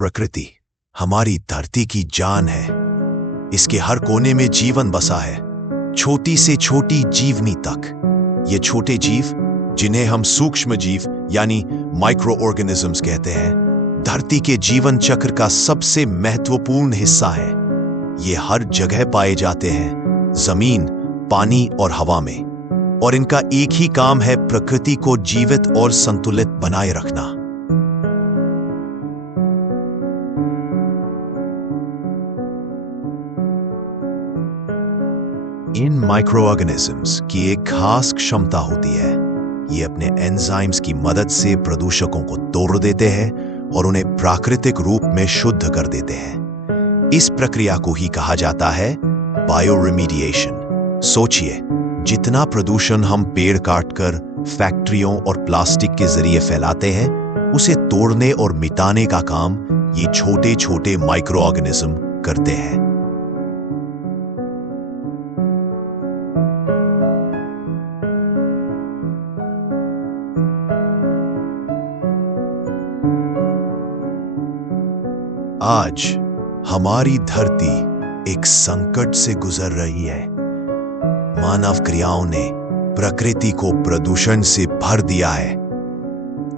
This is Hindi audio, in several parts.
प्रकृति हमारी धरती की जान है। इसके हर कोने में जीवन बसा है, छोटी से छोटी जीवनी तक। ये छोटे जीव, जिन्हें हम सूक्ष्म जीव यानी माइक्रो ऑर्गेनिजम्स कहते हैं, धरती के जीवन चक्र का सबसे महत्वपूर्ण हिस्सा है। ये हर जगह पाए जाते हैं, जमीन, पानी और हवा में, और इनका एक ही काम है प्रकृति को जीवित और संतुलित बनाए रखना। इन माइक्रो ऑर्गेनिजम्स की एक खास क्षमता होती है। ये अपने एंजाइम्स की मदद से प्रदूषकों को तोड़ देते हैं और उन्हें प्राकृतिक रूप में शुद्ध कर देते हैं। इस प्रक्रिया को ही कहा जाता है बायोरिमीडिएशन। सोचिए, जितना प्रदूषण हम पेड़ काटकर, फैक्ट्रियों और प्लास्टिक के जरिए फैलाते हैं, उसे तोड़ने और मिटाने का काम ये छोटे छोटे माइक्रो ऑर्गेनिज्म करते हैं। आज हमारी धरती एक संकट से गुजर रही है। मानव क्रियाओं ने प्रकृति को प्रदूषण से भर दिया है।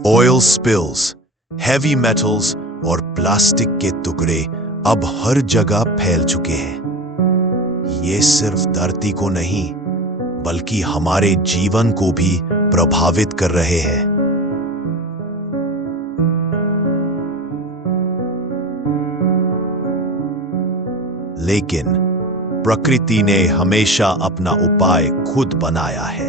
ऑयल स्पिल्स, हेवी मेटल्स और प्लास्टिक के टुकड़े अब हर जगह फैल चुके हैं। ये सिर्फ धरती को नहीं, बल्कि हमारे जीवन को भी प्रभावित कर रहे हैं। लेकिन प्रकृति ने हमेशा अपना उपाय खुद बनाया है।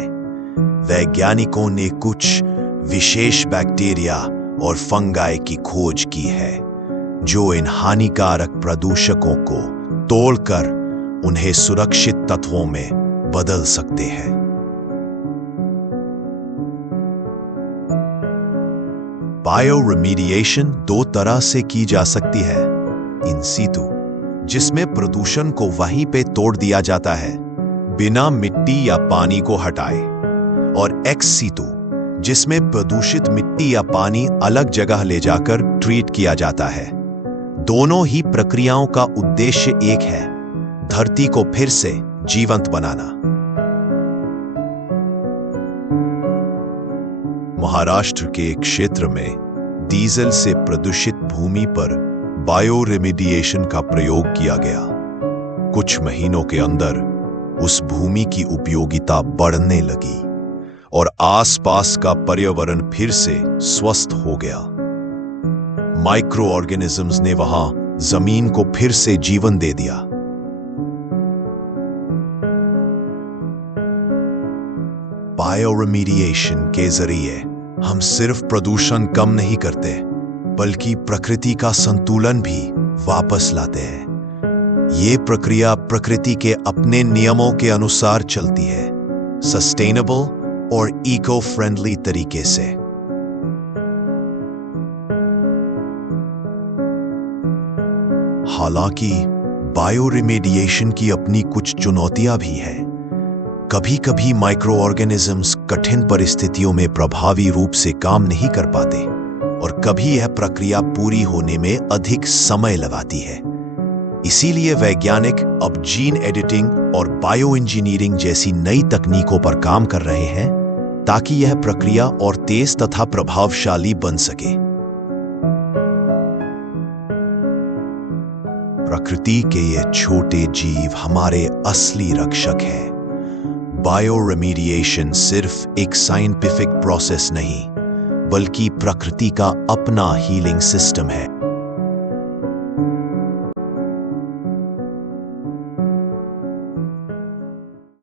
वैज्ञानिकों ने कुछ विशेष बैक्टीरिया और फंगाई की खोज की है, जो इन हानिकारक प्रदूषकों को तोड़कर उन्हें सुरक्षित तत्वों में बदल सकते हैं। बायोरिमीडिएशन दो तरह से की जा सकती है। इन सीतु, जिसमें प्रदूषण को वहीं पे तोड़ दिया जाता है बिना मिट्टी या पानी को हटाए, और एक्स सीतु, जिसमें प्रदूषित मिट्टी या पानी अलग जगह ले जाकर ट्रीट किया जाता है। दोनों ही प्रक्रियाओं का उद्देश्य एक है, धरती को फिर से जीवंत बनाना। महाराष्ट्र के एक क्षेत्र में डीजल से प्रदूषित भूमि पर बायोरिमीडिएशन का प्रयोग किया गया। कुछ महीनों के अंदर उस भूमि की उपयोगिता बढ़ने लगी और आसपास का पर्यावरण फिर से स्वस्थ हो गया। माइक्रो ऑर्गेनिजम्स ने वहां जमीन को फिर से जीवन दे दिया। बायोरिमीडिएशन के जरिए हम सिर्फ प्रदूषण कम नहीं करते, बल्कि प्रकृति का संतुलन भी वापस लाते हैं। ये प्रक्रिया प्रकृति के अपने नियमों के अनुसार चलती है, सस्टेनेबल और इको फ्रेंडली तरीके से। हालांकि बायोरिमीडिएशन की अपनी कुछ चुनौतियां भी हैं। कभी कभी माइक्रो ऑर्गेनिजम्स कठिन परिस्थितियों में प्रभावी रूप से काम नहीं कर पाते, और कभी यह प्रक्रिया पूरी होने में अधिक समय लगाती है। इसीलिए वैज्ञानिक अब जीन एडिटिंग और बायो इंजीनियरिंग जैसी नई तकनीकों पर काम कर रहे हैं, ताकि यह प्रक्रिया और तेज तथा प्रभावशाली बन सके। प्रकृति के ये छोटे जीव हमारे असली रक्षक हैं। बायोरिमीडिएशन सिर्फ एक साइंटिफिक प्रोसेस नहीं, बल्कि प्रकृति का अपना हीलिंग सिस्टम है।